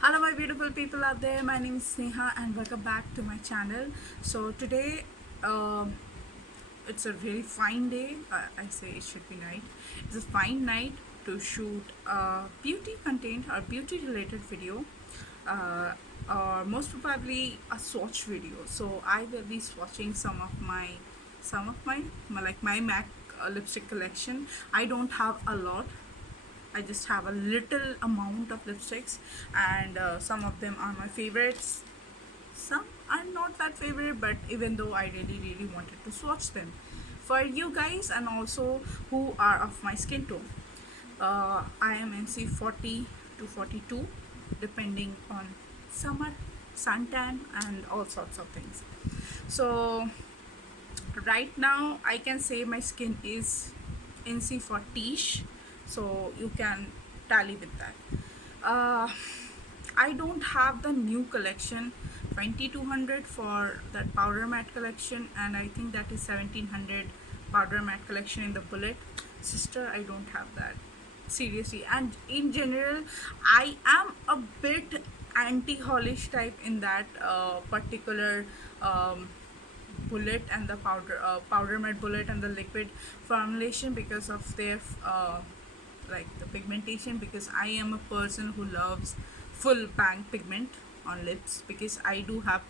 Hello my beautiful people out there, my name is Sneha and welcome back to my channel. So today um, it's a really fine day. I say it should be night. It's a fine night to shoot a beauty content or beauty related video, uh, or most probably a swatch video. So I will be swatching some of my like my MAC lipstick collection. I don't have a lot. I just have a little amount of lipsticks, and some of them are my favorites. Some are not that favorite, but even though I really wanted to swatch them for you guys and also who are of my skin tone. I am NC40 to 42, depending on summer, suntan, and all sorts of things. So right now I can say my skin is NC40ish, so you can tally with that. uh, I don't have the new collection 2200 for that powder matte collection, and I think that is 1700 powder matte collection in the bullet. Sister, I don't have that, seriously. And in general, I am a bit anti-holish type in that particular um, bullet and the powder matte bullet and the liquid formulation, because of their like the pigmentation, because I am a person who loves full bang pigment on lips, because I do have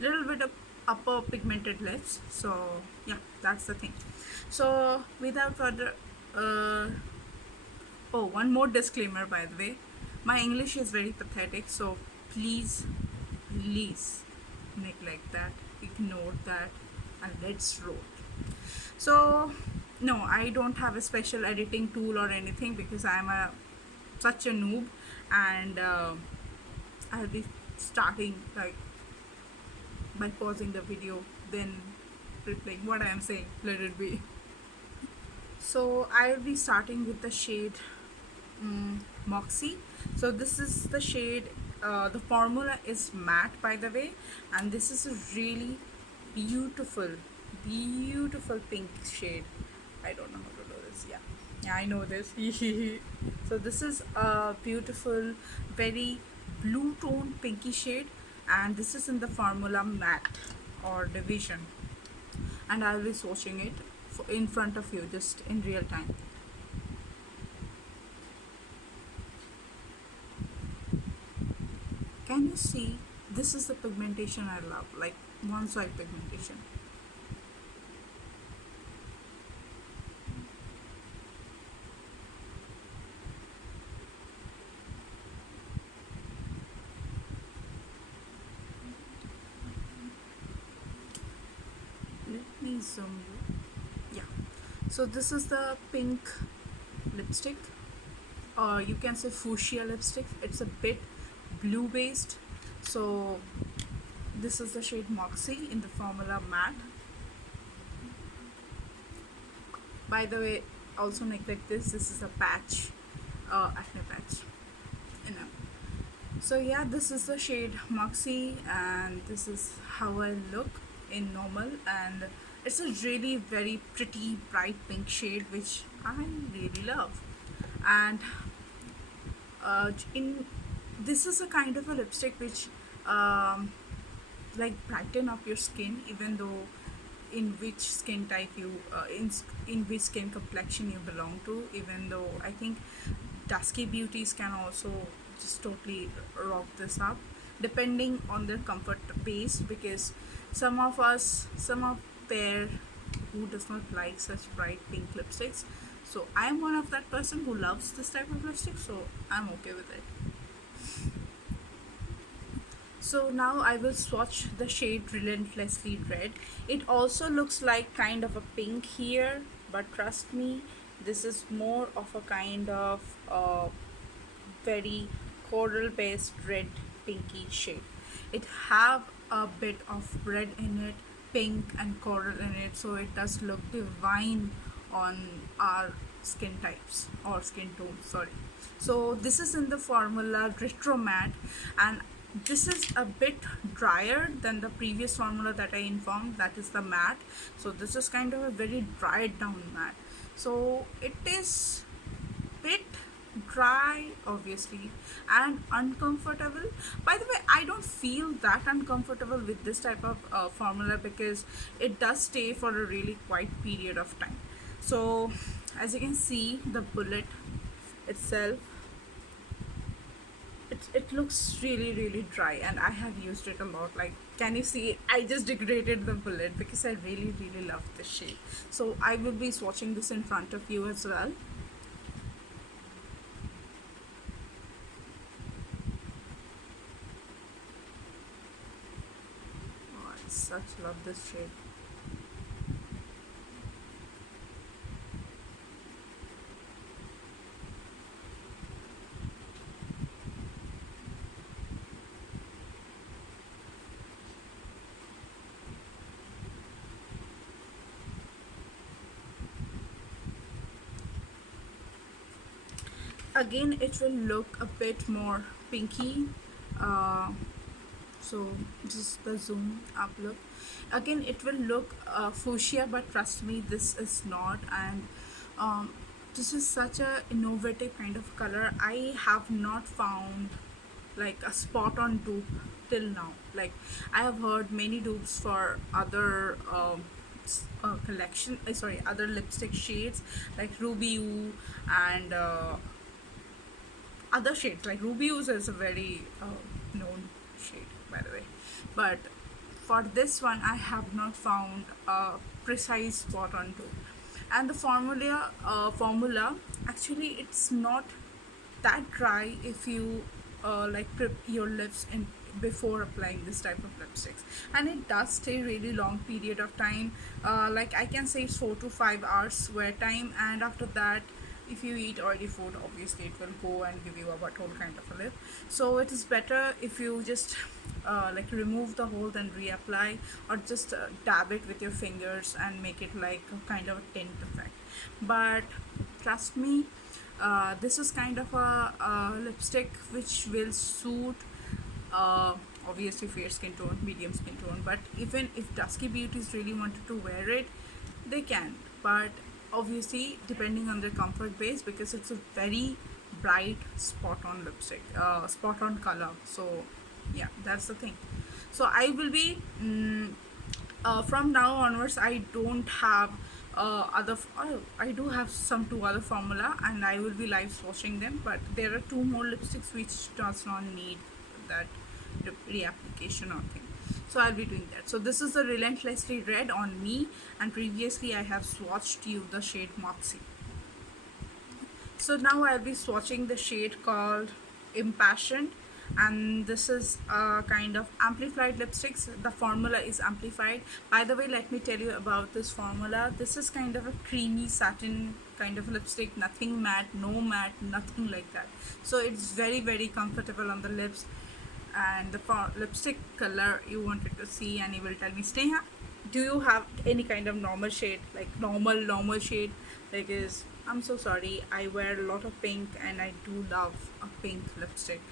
little bit of upper pigmented lips. So yeah, that's the thing. So without further uh, oh, one more disclaimer, by the way. My English is very pathetic, so please neglect that, ignore that, and let's roll. So, no, I don't have a special editing tool or anything, because I'm a such a noob, and I'll be starting like by pausing the video, then replaying what I am saying. Let it be. So I'll be starting with the shade Moxie. So this is the shade. The formula is matte, by the way, and this is a really beautiful, beautiful pink shade. I don't know how to do this. Yeah, I know this. So this is a beautiful, very blue tone pinky shade, and this is in the formula matte or division, and I'll be swatching it in front of you just in real time. Can you see? This is the pigmentation I love, like one side pigmentation. Let me zoom you. Yeah. So this is the pink lipstick, or you can say fuchsia lipstick. It's a bit blue based. So this is the shade Moxie in the formula matte. By the way, also neglect this. This is a patch, acne patch. You know. So yeah, this is the shade Moxie, and this is how I look in normal, and it's a really very pretty bright pink shade which I really love. And in this is a kind of a lipstick which um, like brighten up your skin, even though in which skin type you in which skin complexion you belong to. Even though I think dusky beauties can also just totally rock this up, depending on their comfort base, because some of there who does not like such bright pink lipsticks. So I'm one of that person who loves this type of lipstick, so I'm okay with it. So now I will swatch the shade Relentlessly Red. It also looks like kind of a pink here, but trust me, this is more of a kind of very coral based red pinky shade. It have a bit of red in it, pink and coral in it, so it does look divine on our skin types or skin tones, sorry. So this is in the formula Retro Matte, and this is a bit drier than the previous formula that I informed, that is the matte. So this is kind of a very dried down matte, so it is bit dry obviously, and uncomfortable. By the way, I don't feel that uncomfortable with this type of formula because it does stay for a really quite period of time. So as you can see, the bullet itself, it looks really really dry, and I have used it a lot. Like, can you see, I just degraded the bullet because I really really love this shade. So I will be swatching this in front of you as well. Oh, I such love this shade. Again, it will look a bit more pinky. uh, so just the zoom up look. Again, it will look fuchsia, but trust me, this is not. And um, this is such a innovative kind of color. I have not found like a spot on dupe till now. Like, I have heard many dupes for other collection, sorry, other lipstick shades like Ruby Woo and other shades. Like Ruby Ooze is a very known shade, by the way, but for this one I have not found a precise spot on to. And the formula actually, it's not that dry if you like prep your lips in before applying this type of lipsticks, and it does stay really long period of time. Like, I can say it's 4 to 5 hours wear time, and after that, if you eat oily food, obviously it will go and give you a butthole kind of a lip. So it is better if you just like remove the whole, then reapply, or just dab it with your fingers and make it like a kind of a tint effect. But trust me, this is kind of a lipstick which will suit uh, obviously fair skin tone, medium skin tone, but even if dusky beauties really wanted to wear it, they can. But obviously depending on their comfort base, because it's a very bright spot on lipstick, spot on color. So yeah, that's the thing. So I will be from now onwards, I don't have I do have some two other formula, and I will be live swatching them, but there are two more lipsticks which does not need that reapplication or thing. So I'll be doing that. So this is the Relentlessly Red on me, and previously I have swatched you the shade Moxie. So now I'll be swatching the shade called Impassioned, and this is a kind of amplified lipsticks. The formula is amplified. By the way, let me tell you about this formula. This is kind of a creamy satin kind of lipstick, nothing matte, no matte, nothing like that. So it's very very comfortable on the lips. And the lipstick color you wanted to see, and you will tell me, Sneha, do you have any kind of normal shade, like normal shade? Because I'm so sorry, I wear a lot of pink, and I do love a pink lipstick,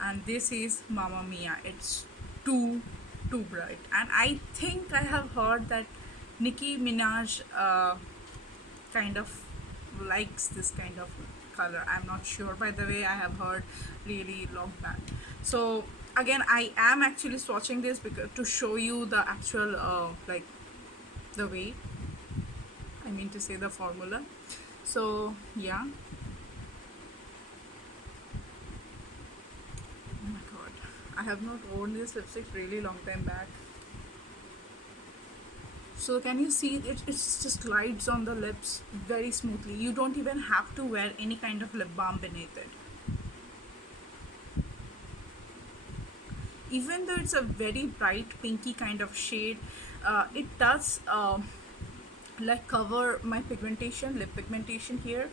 and this is Mamma Mia. It's too bright, and I think I have heard that Nicki Minaj kind of likes this kind of color. I'm not sure, by the way. I have heard really long back. So again, I am actually swatching this because to show you the actual like the way, I mean to say, the formula. So yeah. Oh my god, I have not worn this lipstick really long time back. So can you see it? It just glides on the lips very smoothly. You don't even have to wear any kind of lip balm beneath it. Even though it's a very bright pinky kind of shade, it does like cover my pigmentation, lip pigmentation here.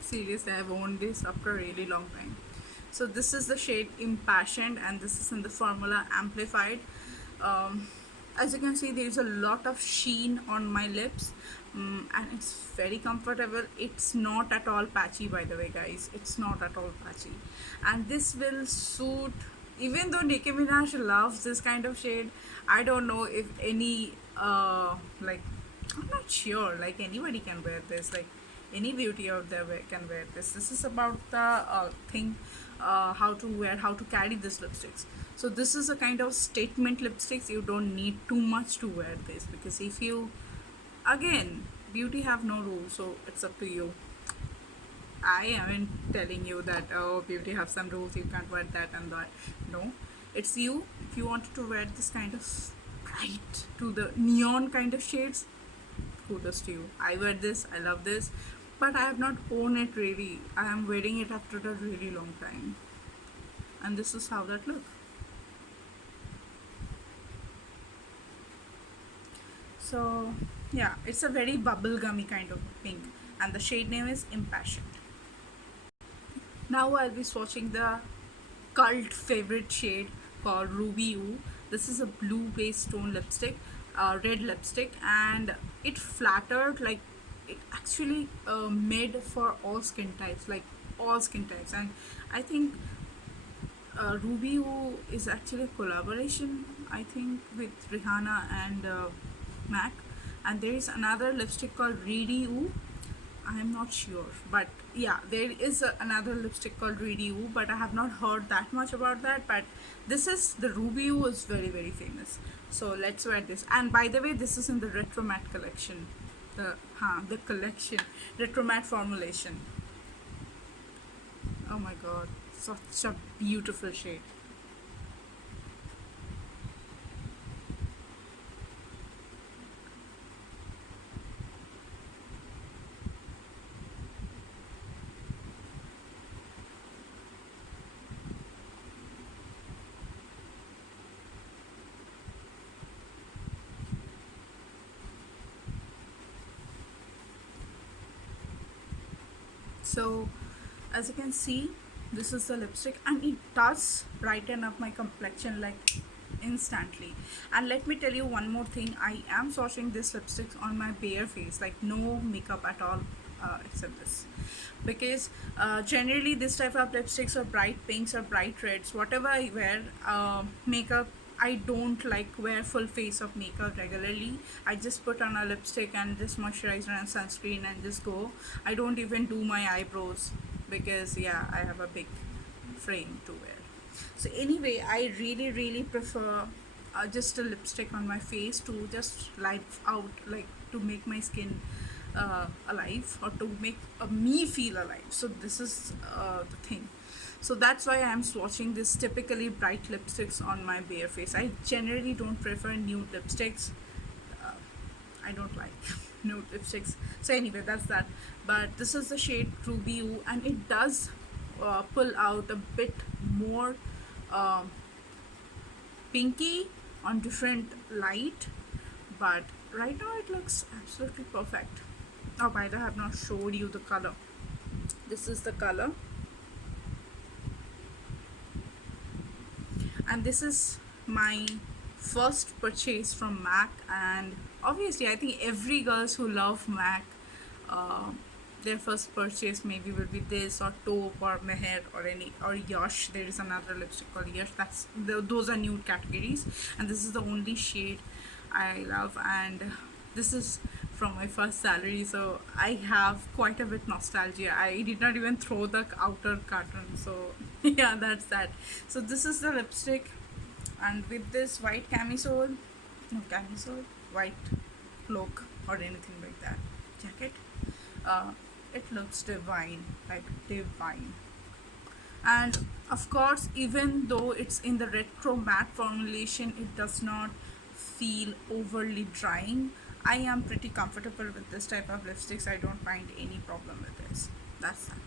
Seriously, I've worn this after a really long time. So this is the shade Impassioned, and this is in the formula Amplified. um, as you can see, there's a lot of sheen on my lips, and it's very comfortable. It's not at all patchy, by the way, guys. It's not at all patchy, and this will suit Even though Nicki Minaj loves this kind of shade, I don't know if any like, I'm not sure like anybody can wear this, like any beauty out there can wear this. This is about the thing, how to wear, how to carry this lipsticks. So this is a kind of statement lipsticks. You don't need too much to wear this, because if you, again, beauty have no rules, so it's up to you. I am telling you that, oh, beauty have some rules, you can't wear that and that. No, it's you. If you wanted to wear this kind of bright to the neon kind of shades, kudos to you. I wear this, I love this, but I have not worn it really. I am wearing it after a really long time, and this is how that look. So yeah, it's a very bubblegummy kind of pink, and the shade name is Impassioned. Now I'll be swatching the cult favorite shade called Ruby Woo. This is a blue based tone lipstick, red lipstick, and it flattered, like it actually made for all skin types, like all skin types. And I think Ruby Woo is actually a collaboration, I think, with Rihanna and MAC. And there is another lipstick called Reedy Woo. I am not sure, but yeah, there is another lipstick called Reedy Woo, but I have not heard that much about that. But this is the Ruby Woo is very very famous. So let's wear this. And by the way, this is in the Retro Matte collection, the collection, Retro Matte formulation. Oh my god, such a beautiful shade. So as you can see, this is the lipstick, and it does brighten up my complexion like instantly. And let me tell you one more thing, I am swatching this lipstick on my bare face, like no makeup at all, except this, because generally this type of lipsticks are bright pinks or bright reds, whatever I wear, makeup, I don't like wear full face of makeup regularly. I just put on a lipstick and just moisturizer and sunscreen and just go. I don't even do my eyebrows, because yeah, I have a big frame to wear. So anyway, I really really prefer just a lipstick on my face to just light out, like to make my skin alive, or to make me feel alive. So this is the thing. So that's why I am swatching this typically bright lipsticks on my bare face. I generally don't prefer nude lipsticks. uh, I don't like nude lipsticks. So anyway, that's that. But this is the shade Ruby Woo, and it does pull out a bit more um pinky on different light. But right now it looks absolutely perfect. Oh, by the way, I have not showed you the color. This is the color, and this is my first purchase from MAC. And obviously I think every girls who love MAC, uh, their first purchase maybe will be this, or Taupe, or Meher, or any, or Yash. There is another lipstick called Yash. Those are nude categories, and this is the only shade I love. And this is from my first salary, so I have quite a bit nostalgia. I did not even throw the outer carton, so yeah, that's that. So this is the lipstick, and with this white camisole, no camisole, white cloak or anything like that, jacket, uh, it looks divine, like divine. And of course, even though it's in the retro matte formulation, it does not feel overly drying. I am pretty comfortable with this type of lipsticks. I don't find any problem with this. That's that.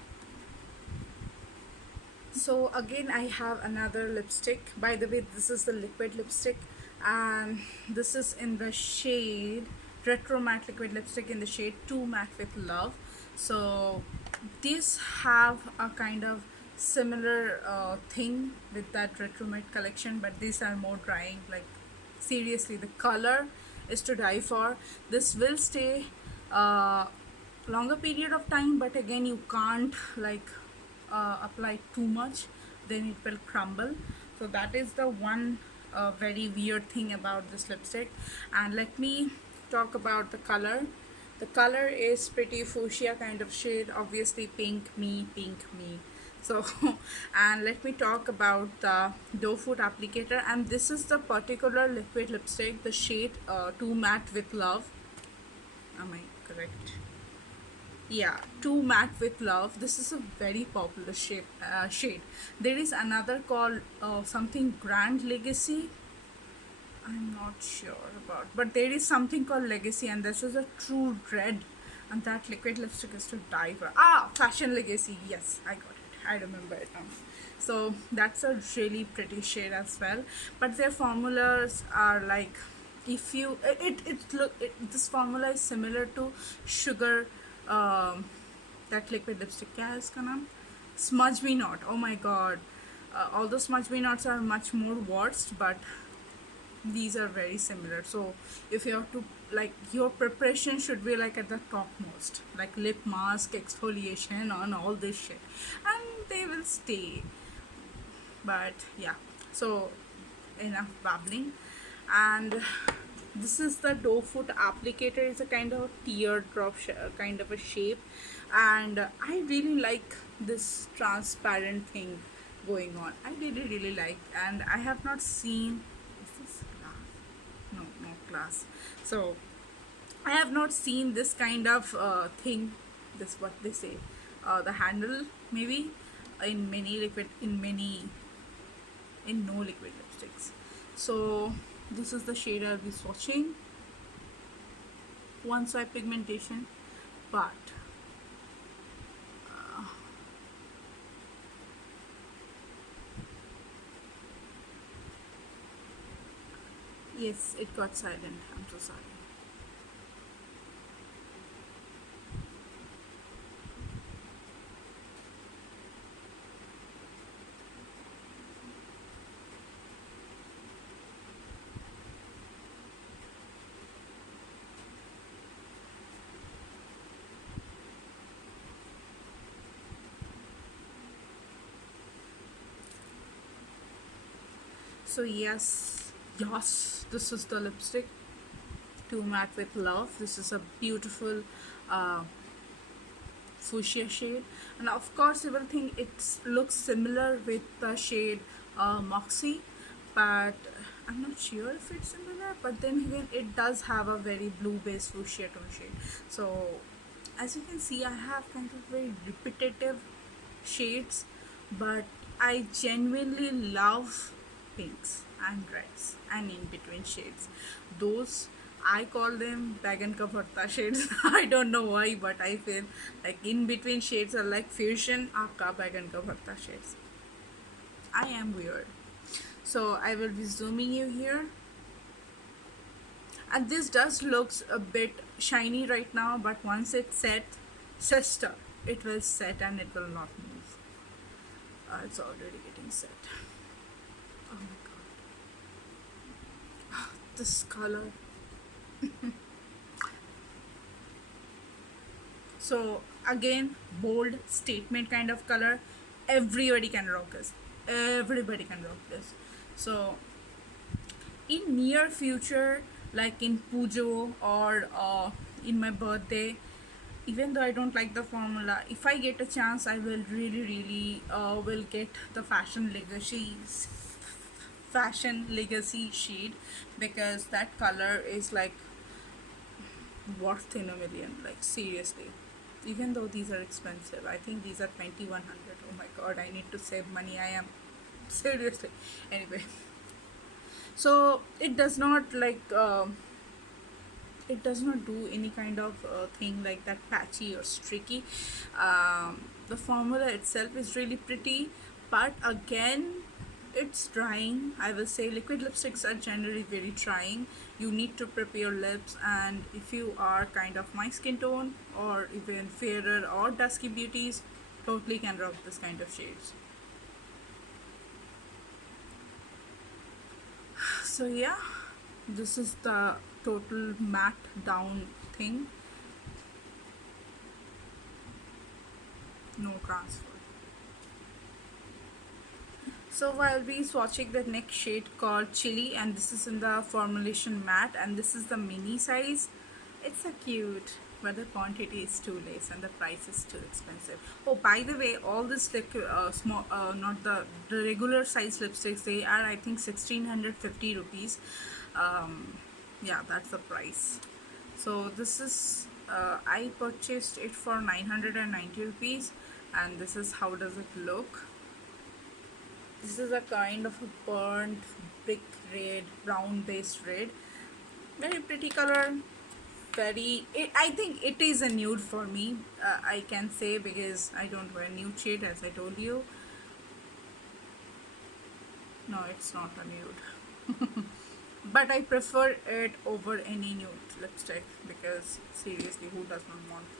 So again, I have another lipstick. By the way, this is the liquid lipstick, and this is in the shade retro matte liquid lipstick in the shade 2 matte with love. So these have a kind of similar thing with that retro matte collection, but these are more drying. Like seriously, the color is to die for. This will stay uh, longer period of time, but again, you can't like apply too much, then it will crumble. So that is the one very weird thing about this lipstick. And let me talk about the color. The color is pretty fuchsia kind of shade, obviously pink me. So and let me talk about the doe foot applicator, and this is the particular liquid lipstick, the shade Too Matte with Love. Am I correct? Yeah, Too Matte with Love. This is a very popular shade. There is another called something Grand Legacy. I'm not sure about, but there is something called Legacy, and this is a true red, and that liquid lipstick is to die for. Ah, Fashion Legacy. Yes, I got it. I remember it now. So that's a really pretty shade as well. But their formulas are like, if you this formula is similar to Sugar, um, that liquid lipstick. क्या है इसका नाम? Smudge Me Not. Oh my god. Although Smudge Me Nots are much more worst, but these are very similar. So if you have to, like, your preparation should be like at the topmost, like lip mask, exfoliation on all this shit, and they will stay. But yeah, so enough babbling. And this is the doe foot applicator. It's a kind of teardrop kind of a shape, and I really like this transparent thing going on. I really like, and I have not seen, is this glass? No, not glass. So I have not seen this kind of thing, this what they say, the handle maybe, in many liquid, in no liquid lipsticks. So this is the shade I'll be swatching. One side pigmentation, but yes, it got silent. I'm so sorry. So yes, this is the lipstick, Too Matte with Love. This is a beautiful uh, fuchsia shade, and of course you will think it looks similar with the shade Moxie, but I'm not sure if it's similar. But then again, it does have a very blue based fuchsia tone shade. So as you can see, I have kind of very repetitive shades, but I genuinely love pinks and reds and in between shades. Those, I call them Bagan ka bharta shades. I don't know why, but I feel like in between shades are like fusion aapka Bagan ka bharta shades. I am weird. So I will be zooming you here. And this does looks a bit shiny right now, but once it sister, it will set and it will not move. It's already getting set. Oh my god. This color. So again, bold statement kind of color. Everybody can rock this. Everybody can rock this. So in near future, like in Pujo or in my birthday, even though I don't like the formula, if I get a chance, I will really will get the fashion legacy shade, because that color is like worth in a million, like seriously. Even though these are expensive, I think these are 2100. Oh my god, I need to save money. I am seriously. Anyway, so it does not like it does not do any kind of thing like that patchy or streaky. The formula itself is really pretty, but again, it's drying. I will say liquid lipsticks are generally very drying. You need to prepare your lips, and if you are kind of my skin tone or even fairer or dusky beauties, totally can rock this kind of shades. So yeah, this is the total matte down thing. No transfer. So while we swatching the next shade called Chili, and this is in the formulation matte, and this is the mini size. It's so cute, but the quantity is too less and the price is too expensive. Oh, by the way, all this small, not the regular size lipsticks, they are I think 1650 rupees. Yeah, that's the price. So this is I purchased it for 990 rupees, and this is how does it look. This is a kind of a burnt brick red, brown based red. Very pretty color. I think it is a nude for me. I can say because I don't wear nude shade as I told you. No, it's not a nude. But I prefer it over any nude lipstick because seriously, who does not want to?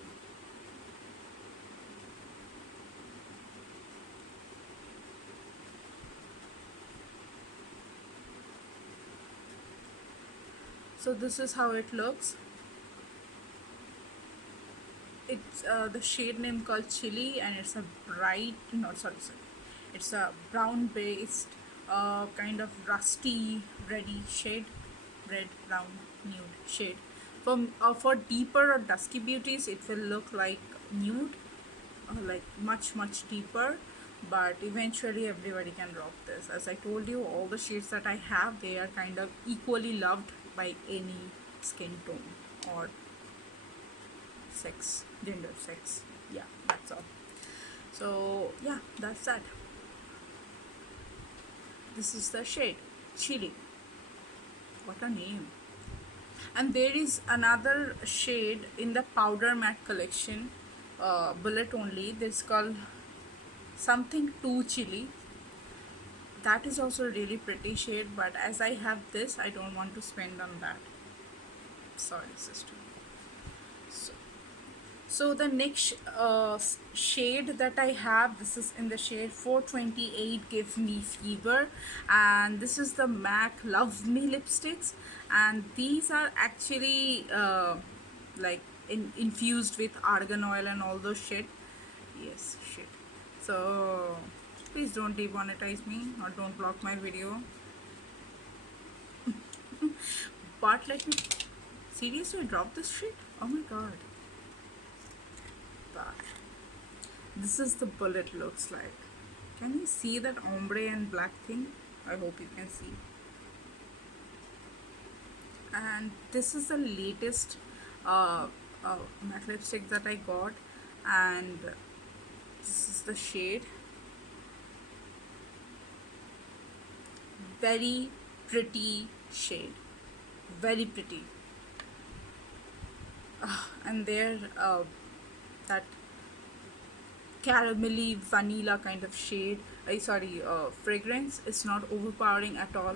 So this is how it looks. It's the shade name called Chili, and it's a bright, no, sorry, it's a brown based, kind of rusty, reddy shade, red, brown, nude shade. For deeper or dusky beauties, it will look like nude, like much deeper. But eventually, everybody can rock this. As I told you, all the shades that I have, they are kind of equally loved by any skin tone or sex, gender, sex. Yeah, that's all. So yeah, that's that. This is the shade Chili. What a name. And there is another shade in the powder matte collection, bullet only. This called something too chilly. That is also a really pretty shade, but as I have this, I don't want to spend on that. Sorry, sister. So, so the next shade that I have, this is in the shade 428 Give Me Fever, and this is the MAC Love Me lipsticks, and these are actually like infused with argan oil and all those shit. Yes, shit. So please don't demonetize me or don't block my video. But let me seriously drop this shit. Oh my god. But this is the bullet looks like. Can you see that ombre and black thing? I hope you can see. And this is the latest uh, matte lipstick that I got, and this is the shade. Very pretty shade, very pretty. And there that caramelly vanilla kind of shade, sorry, fragrance is not overpowering at all.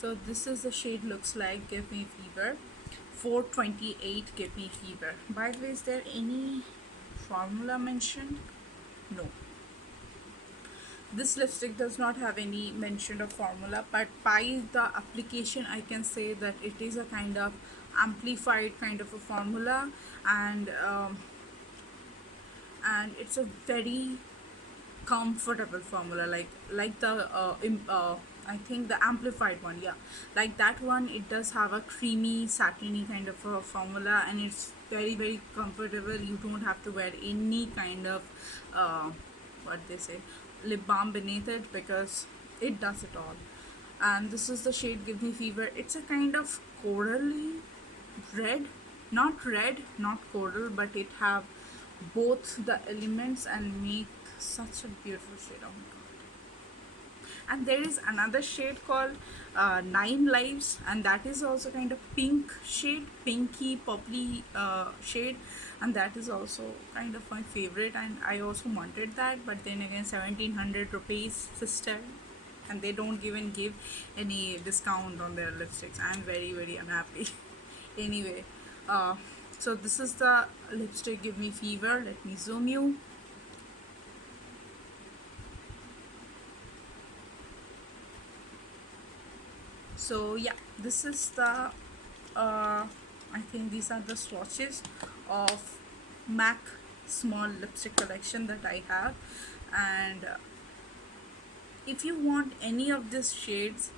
So this is the shade looks like Give Me Fever. 428 Give Me Fever. By the way, is there any formula mentioned? No. This lipstick does not have any mention of formula, but by the application I can say that it is a kind of amplified kind of a formula, and it's a very comfortable formula, like the I think the amplified one, yeah, like that one. It does have a creamy satiny kind of a formula, and it's very comfortable. You don't have to wear any kind of what they say, lip balm beneath it, because it does it all. And this is the shade Give Me Fever. It's a kind of corally red, not red, not coral, but it have both the elements and make such a beautiful shade. Oh my god. And there is another shade called Nine Lives, and that is also kind of pink shade, pinky purpley shade, and that is also kind of my favorite, and I also wanted that, but then again 1700 rupees, sister. and they don't even give any discount on their lipsticks. I'm very very unhappy. Anyway, uh, so this is the lipstick Give Me Fever. Let me zoom you. So yeah, this is the I think these are the swatches of MAC small lipstick collection that I have. And if you want any of these shades,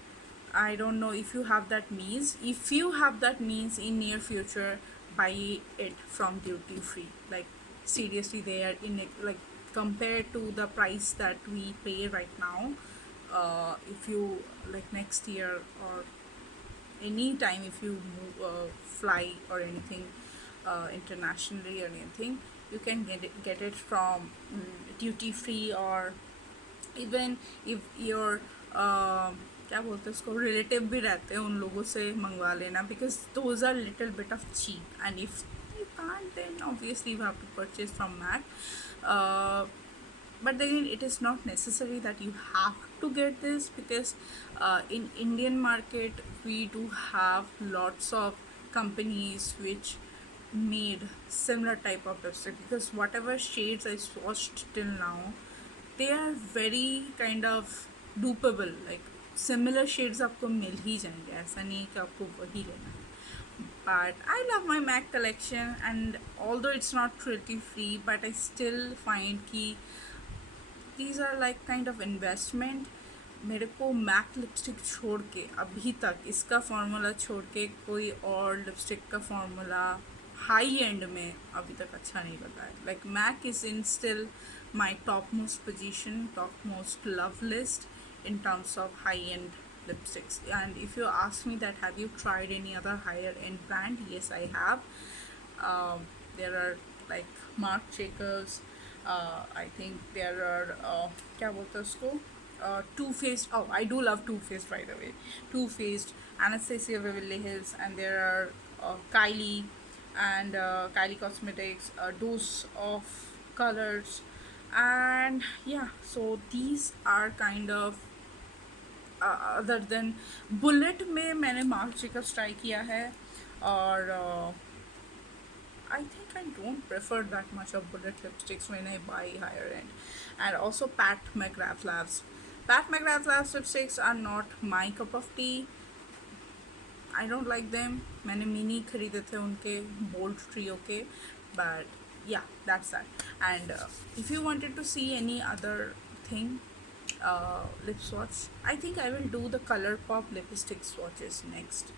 I don't know if you have that means. If you have that means in near future, buy it from duty free. Like seriously, they are in it, like compared to the price that we pay right now. If you like next year or any time if you move, fly or anything internationally or anything, you can get it from duty free, or even if your क्या बोलते हैं उसको relative भी रहते हैं उन लोगों से मंगवा लेना, because those are little bit of cheap, and if you can't, then obviously you have to purchase from MAC. But then it is not necessary that you have to get this, because in Indian market we do have lots of companies which made similar type of lipstick, because whatever shades I swatched till now, they are very kind of dupable, like similar shades आपको मिल ही जाएंगे, ऐसा नहीं कि आपको वही लेना है. But I love my MAC collection, and although it's not cruelty free, but I still find कि these are like kind of investment. मेरे को मैक लिपस्टिक छोड़ के अभी तक इसका फार्मूला छोड़ के कोई और लिपस्टिक का फार्मूला हाई एंड में अभी तक अच्छा नहीं लगा है. Like Mac is in still my topmost position, topmost love list in terms of high-end lipsticks. And if you ask me that have you tried any other higher end brand, yes I have. There are like Marc Jacobs, I think there are क्या बोलते हैं उसको, Too Faced. Oh, I do love Too Faced, by the way. Too Faced, Anastasia Beverly Hills, and there are Kylie and Kylie Cosmetics, Dose of Colors, and yeah, so these are kind of other than Bullet में मैंने Marc Jacobs try किया है, और I think I don't prefer that much of Bullet lipsticks when I buy higher end. And also Pat McGrath Labs. Pat McGrath Labs lipsticks are not my cup of tea. I don't like them. मैंने mini खरीदे थे उनके bold trio के, but yeah, that's that. And if you wanted to see any other thing, lip swatch, I think I will do the ColourPop lipstick swatches next,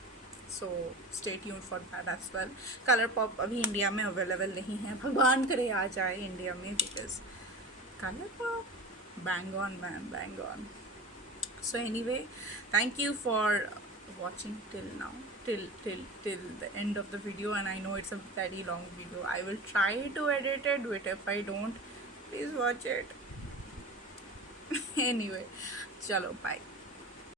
so stay tuned for that as well. ColourPop अभी India में available नहीं है, भगवान करे आ जाए India में, because ColourPop bang on man, bang on. So anyway, thank you for watching till now, till the end of the video. And I know it's a very long video. I will try to edit it, but if I don't, please watch it. Anyway, chalo, bye.